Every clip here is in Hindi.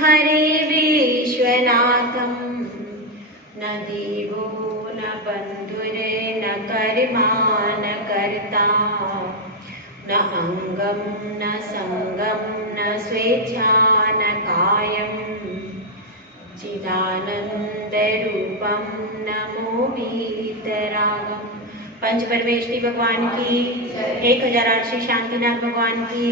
हरे विश्वनाथं न देवो न बन्धुरे न कर्मा न कर्ता न अङ्गं न सङ्गं न स्वेच्छा न कायं चिदानन्दरूपं नमो वीतरागम्। पंच परमेश्वरी भगवान की 1008 श्री शांतिनाथ भगवान की,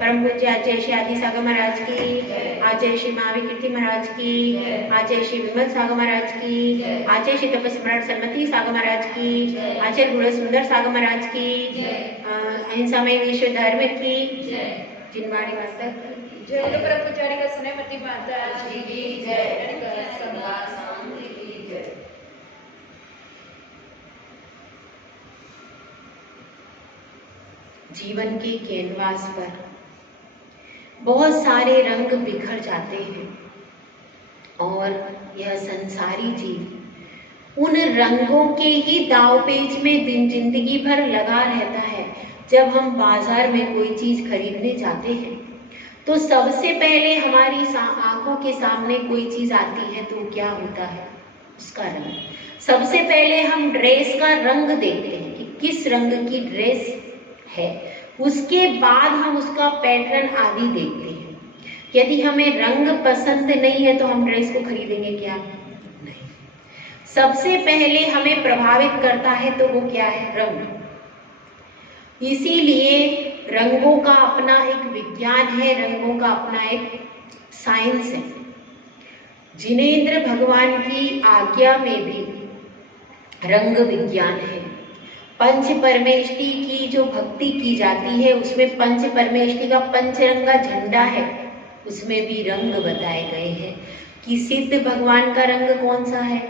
परम पूज्य आचार्य श्री आदि सागर महाराज की, आचार्य श्री महावीर कीर्ति महाराज की, आचार्य श्री विमल सागर महाराज की, आचार्य श्री तपस्म्राट सन्मति सागर महाराज की, आचार्य गुरु सुंदर सागर महाराज की, अहिंसा में विश्व धर्म की, जिनवाणी माता जय बोलो परम पुजारी का स्नेहमती माता जी की जय। जीवन के कैनवास पर बहुत सारे रंग बिखर जाते हैं और यह संसारी जीव उन रंगों के ही दावपेच में दिन जिंदगी भर लगा रहता है। जब हम बाजार में कोई चीज खरीदने जाते हैं तो सबसे पहले हमारी आंखों के सामने कोई चीज आती है तो क्या होता है? उसका रंग। सबसे पहले हम ड्रेस का रंग देखते हैं कि किस रंग की ड्रेस है, उसके बाद हम उसका पैटर्न आदि देखते हैं। यदि हमें रंग पसंद नहीं है तो हम ड्रेस को खरीदेंगे क्या? नहीं। सबसे पहले हमें प्रभावित करता है तो वो क्या है? रंग। इसीलिए रंगों का अपना एक विज्ञान है, रंगों का अपना एक साइंस है। जिनेंद्र भगवान की आज्ञा में भी रंग विज्ञान है। पंच परमेष्टि की जो भक्ति की जाती है उसमें पंच परमेष्टि का पंचरंगा झंडा है, उसमें भी रंग बताए गए हैं कि सिद्ध भगवान का रंग कौन सा है?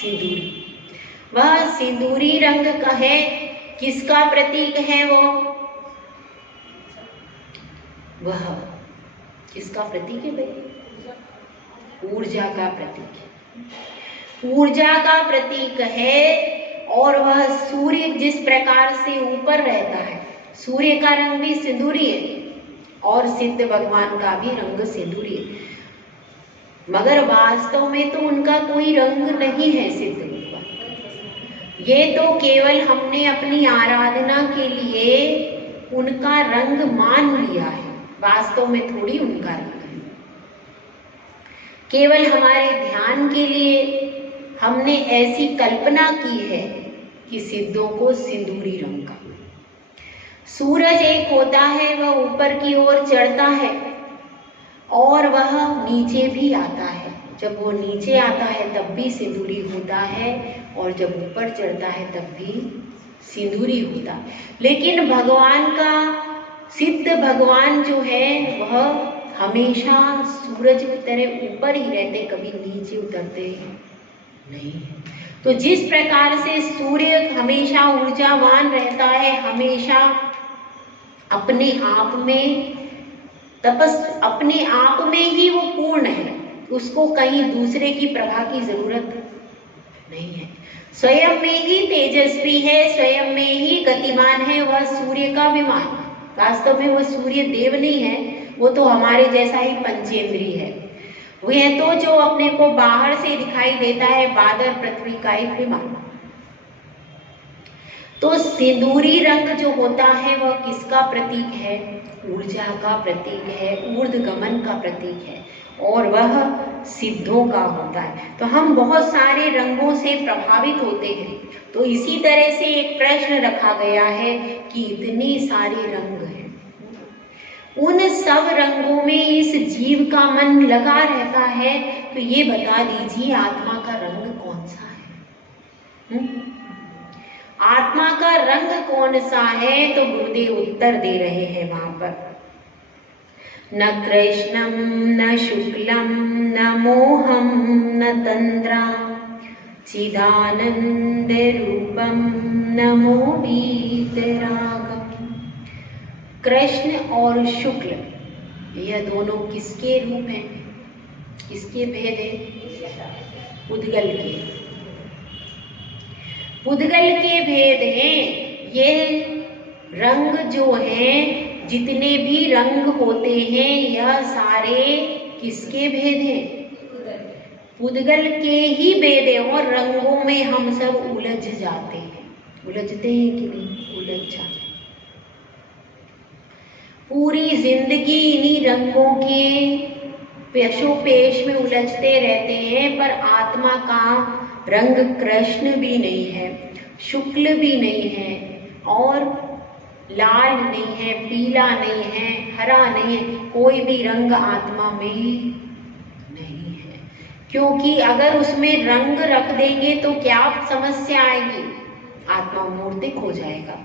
सिंदूरी। वह सिंदूरी रंग का है, किसका प्रतीक है वो? वह किसका प्रतीक है भाई? ऊर्जा का प्रतीक है। ऊर्जा का प्रतीक है और वह सूर्य जिस प्रकार से ऊपर रहता है, सूर्य का रंग भी सिंदूरी है और सिद्ध भगवान का भी रंग सिंदूरी है। मगर वास्तव में तो उनका कोई रंग नहीं है सिद्ध भगवान। ये तो केवल हमने अपनी आराधना के लिए उनका रंग मान लिया है, वास्तव में थोड़ी उनका रंग है। केवल हमारे ध्यान के लिए हमने ऐसी कल्पना की है कि सिद्धों को सिंदूरी रंग का। सूरज एक होता है, वह ऊपर की ओर चढ़ता है और वह नीचे भी आता है। जब वो नीचे आता है तब भी सिंदूरी होता है और जब ऊपर चढ़ता है तब भी सिंदूरी होता है। लेकिन भगवान का, सिद्ध भगवान जो है वह हमेशा सूरज की तरह ऊपर ही रहते, कभी नीचे उतरते नहीं। तो जिस प्रकार से सूर्य हमेशा ऊर्जावान रहता है, हमेशा अपने आप में अपने आप में ही वो पूर्ण है, उसको कहीं दूसरे की प्रभा की जरूरत नहीं है। स्वयं में ही तेजस्वी है, स्वयं में ही गतिमान है वह सूर्य का विमान। वास्तव में वह सूर्य देव नहीं है, वो तो हमारे जैसा ही पंचेंद्रिय है। वह तो जो अपने को बाहर से दिखाई देता है, बादल पृथ्वी का एक विमान। तो सिंदूरी रंग जो होता है वह किसका प्रतीक है? ऊर्जा का प्रतीक है, ऊर्ध्वगमन का प्रतीक है और वह सिद्धों का होता है। तो हम बहुत सारे रंगों से प्रभावित होते हैं। तो इसी तरह से एक प्रश्न रखा गया है कि इतने सारे रंग हैं, उन सब रंगों में इस जीव का मन लगा रहता है, तो ये बता दीजिए आत्मा का रंग कौन सा है? आत्मा का रंग कौन सा है? तो गुरुदेव उत्तर दे रहे हैं वहां पर, न कृष्णम न शुक्लम न मोहम न तंद्रा चिदानंद रूपम नमो वीतरागम। कृष्ण और शुक्ल यह दोनों किसके रूप हैं? किसके भेद हैं? उद्गल के। उद्गल के भेद हैं। ये रंग जो हैं, जितने भी रंग होते हैं, यह सारे किसके भेद हैं? पुद्गल के ही भेद हैं। और रंगों में हम सब उलझ जाते हैं। उलझते हैं कि नहीं? उलझ जाते हैं। पूरी जिंदगी इन्हीं रंगों के पेशोपेश में उलझते रहते हैं, पर आत्मा का रंग कृष्ण भी नहीं है, शुक्ल भी नहीं है, और लाल नहीं है, पीला नहीं है, हरा नहीं है, कोई भी रंग आत्मा में नहीं है। क्योंकि अगर उसमें रंग रख देंगे तो क्या समस्या आएगी? आत्मा मूर्तिक हो जाएगा।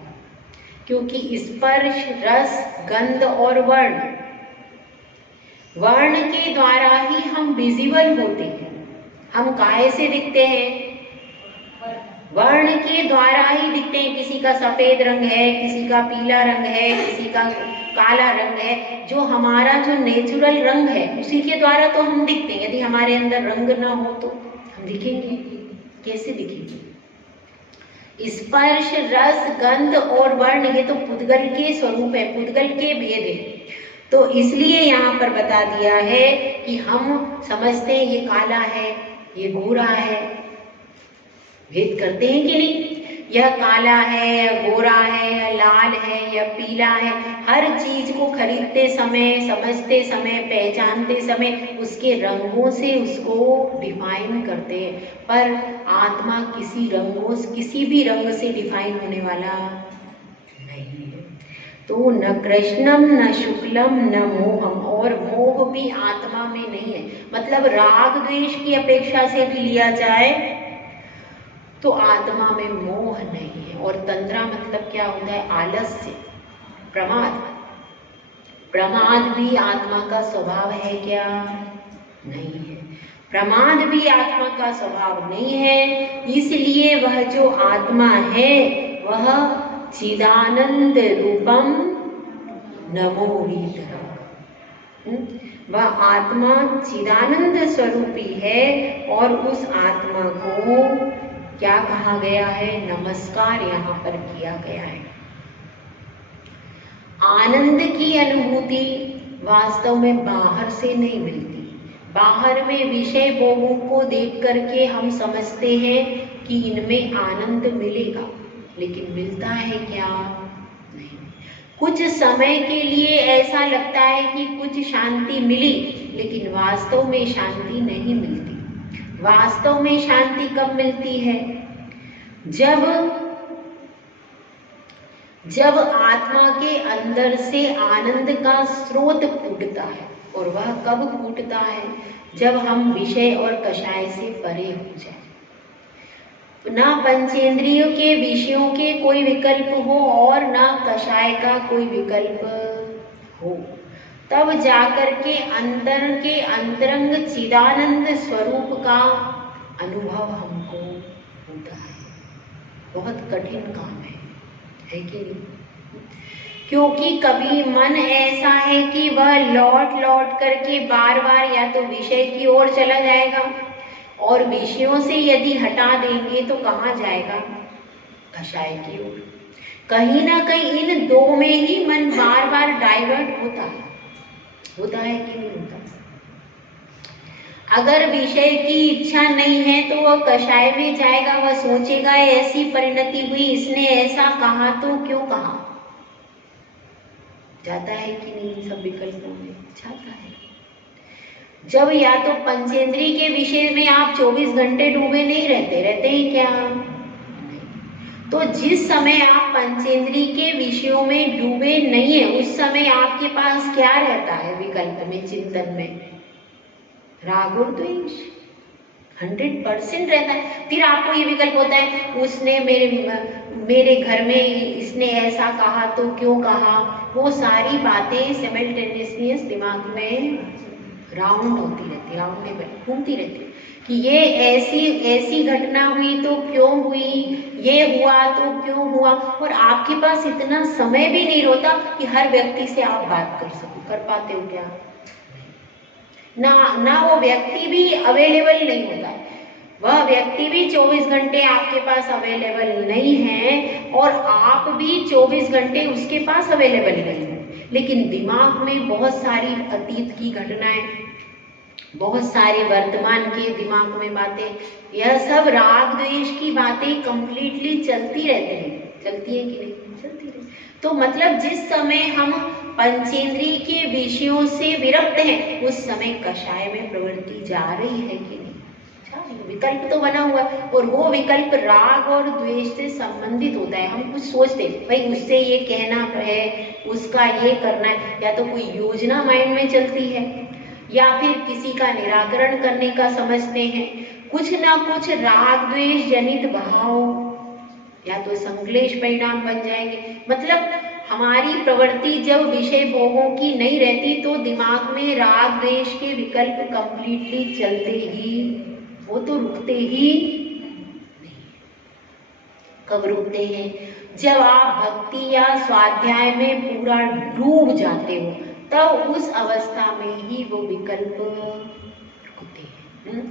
क्योंकि स्पर्श, रस, गंध और वर्ण, वर्ण के द्वारा ही हम विजिबल होते हैं। हम काहे से दिखते हैं? वर्ण के द्वारा ही दिखते हैं। किसी का सफेद रंग है, किसी का पीला रंग है, किसी का काला रंग है। जो हमारा जो नेचुरल रंग है उसी के द्वारा तो हम दिखते हैं। यदि हमारे अंदर रंग ना हो तो हम दिखेंगे कैसे? दिखेंगे। स्पर्श, रस, गंध और वर्ण, ये तो पुद्गल के स्वरूप है, पुद्गल के भेद है। तो इसलिए यहाँ पर बता दिया है कि हम समझते हैं ये काला है, ये गोरा है, भेद करते हैं कि नहीं? यह काला है या गोरा है या लाल है या पीला है, हर चीज को खरीदते समय, समझते समय, पहचानते समय उसके रंगों से उसको डिफाइन करते हैं। पर आत्मा किसी भी रंग से डिफाइन होने वाला नहीं है। तो न कृष्णम न शुक्लम न मोहम, और मोह भी आत्मा में नहीं है। मतलब राग द्वेष की अपेक्षा से भी लिया जाए तो आत्मा में मोह नहीं है। और तंद्रा मतलब क्या होता है? आलस्य, प्रमाद। प्रमाद भी आत्मा का स्वभाव है क्या? नहीं है। प्रमाद भी आत्मा का स्वभाव नहीं है। इसलिए वह जो आत्मा है वह चिदानंद रूपम नमो वीतरम, वह आत्मा चिदानंद स्वरूपी है। और उस आत्मा को क्या कहा गया है? नमस्कार यहाँ पर किया गया है। आनंद की अनुभूति वास्तव में बाहर से नहीं मिलती। बाहर में विषय भोगों को देख करके हम समझते हैं कि इनमें आनंद मिलेगा, लेकिन मिलता है क्या? नहीं। कुछ समय के लिए ऐसा लगता है कि कुछ शांति मिली, लेकिन वास्तव में शांति नहीं मिलती। वास्तव में शांति कब मिलती है? जब आत्मा के अंदर से आनंद का स्रोत फूटता है। और वह कब फूटता है? जब हम विषय और कषाय से परे हो जाए। ना पंचेंद्रियों के विषयों के कोई विकल्प हो और ना कषाय का कोई विकल्प हो, तब जाकर के अंदर के अंतरंग चिदानंद स्वरूप का अनुभव हमको होता है। बहुत कठिन काम है कि नहीं? क्योंकि कभी मन ऐसा है कि वह लौट लौट करके बार बार या तो विषय की ओर चला जाएगा, और विषयों से यदि हटा देंगे तो कहाँ जाएगा? कषाय की ओर। कहीं ना कहीं इन दो में ही मन बार बार डाइवर्ट होता है कि नहीं होता? अगर विषय की इच्छा नहीं है तो वह कषाय में जाएगा। वह सोचेगा ऐसी परिणति हुई, इसने ऐसा कहा तो क्यों कहा? जाता है कि नहीं? सब विकल्पों में जाता है। जब या तो पंचेंद्री के विषय में आप 24 घंटे डूबे नहीं रहते हैं क्या? तो जिस समय आप पंचेंद्री के विषयों में डूबे नहीं है, उस समय आपके पास क्या रहता है? विकल्प में, चिंतन में राग और द्वेष 100% रहता है। फिर आपको ये विकल्प होता है, उसने मेरे घर में इसने ऐसा कहा तो क्यों कहा? वो सारी बातें सिमल्टेनियसली दिमाग में राउंड होती रहती, राउंड में घूमती रहती कि ये ऐसी घटना हुई तो क्यों हुई, ये हुआ तो क्यों हुआ। और आपके पास इतना समय भी नहीं होता कि हर व्यक्ति से आप बात कर सको। कर पाते हो क्या? ना वो व्यक्ति भी अवेलेबल नहीं होता है। वह व्यक्ति भी 24 घंटे आपके पास अवेलेबल नहीं है, और आप भी 24 घंटे उसके पास अवेलेबल नहीं है। लेकिन दिमाग में बहुत सारी अतीत की घटनाएं बहुत सारे वर्तमान के दिमाग में बातें, यह सब राग द्वेष की बातें कंप्लीटली चलती रहती है, चलती है कि नहीं? चलती रहती। तो मतलब जिस समय हम पंचेंद्रिय के विषयों से विरक्त हैं, उस समय कषाय में प्रवृत्ति जा रही है कि नहीं? जा रही है। विकल्प तो बना हुआ है, और वो विकल्प राग और द्वेष से संबंधित होता है। हम कुछ सोचते भाई उससे ये कहना है, उसका ये करना है, या तो कोई योजना माइंड में चलती है, या फिर किसी का निराकरण करने का समझते हैं। कुछ ना कुछ राग द्वेष जनित भाव या तो संश्लेष परिणाम बन जाएंगे। मतलब हमारी प्रवृत्ति जब विषय भोगों की नहीं रहती तो दिमाग में राग द्वेष के विकल्प कंप्लीटली चलते ही, वो तो रुकते ही नहीं। कब रुकते हैं? जब आप भक्ति या स्वाध्याय में पूरा डूब जाते हो, तब उस अवस्था में ही वो विकल्प रुकते हैं।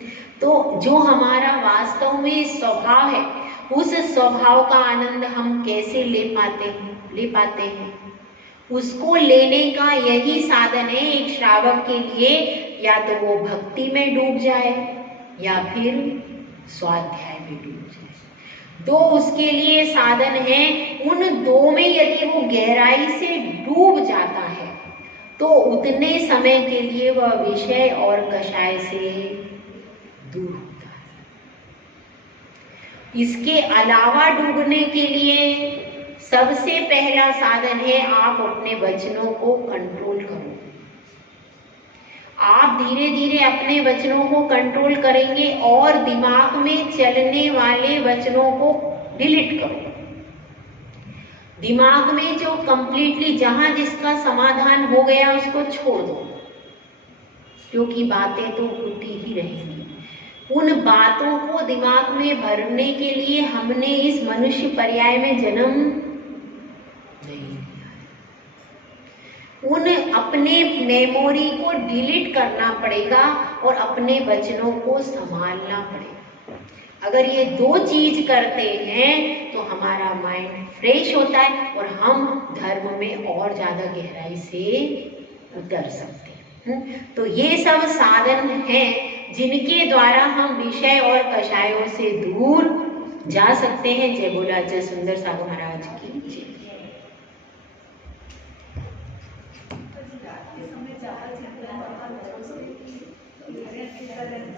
तो जो हमारा वास्तव में स्वभाव है, उस स्वभाव का आनंद हम कैसे ले पाते हैं? उसको लेने का यही साधन है एक श्रावक के लिए, या तो वो भक्ति में डूब जाए या फिर स्वाध्याय में डूब जाए। दो उसके लिए साधन हैं। उन दो में यदि वो गहराई से डूब जाता है तो उतने समय के लिए वह विषय और कषाय से दूर होता है। इसके अलावा डूबने के लिए सबसे पहला साधन है आप अपने वचनों को कंट्रोल करो। आप धीरे धीरे अपने वचनों को कंट्रोल करेंगे और दिमाग में चलने वाले वचनों को डिलीट करो। दिमाग में जो कंप्लीटली जहां जिसका समाधान हो गया उसको छोड़ दो, क्योंकि बातें तो होती ही रहेंगी। उन बातों को दिमाग में भरने के लिए हमने इस मनुष्य पर्याय में जन्म नहीं लिया है। उन अपने मेमोरी को डिलीट करना पड़ेगा और अपने वचनों को संभालना पड़ेगा। अगर ये दो चीज करते हैं तो हमारा माइंड फ्रेश होता है और हम धर्म में और ज्यादा गहराई से उतर सकते हैं। तो ये सब साधन हैं जिनके द्वारा हम विषय और कषायों से दूर जा सकते हैं। जय बोला जय सुंदर साहब महाराज की जय।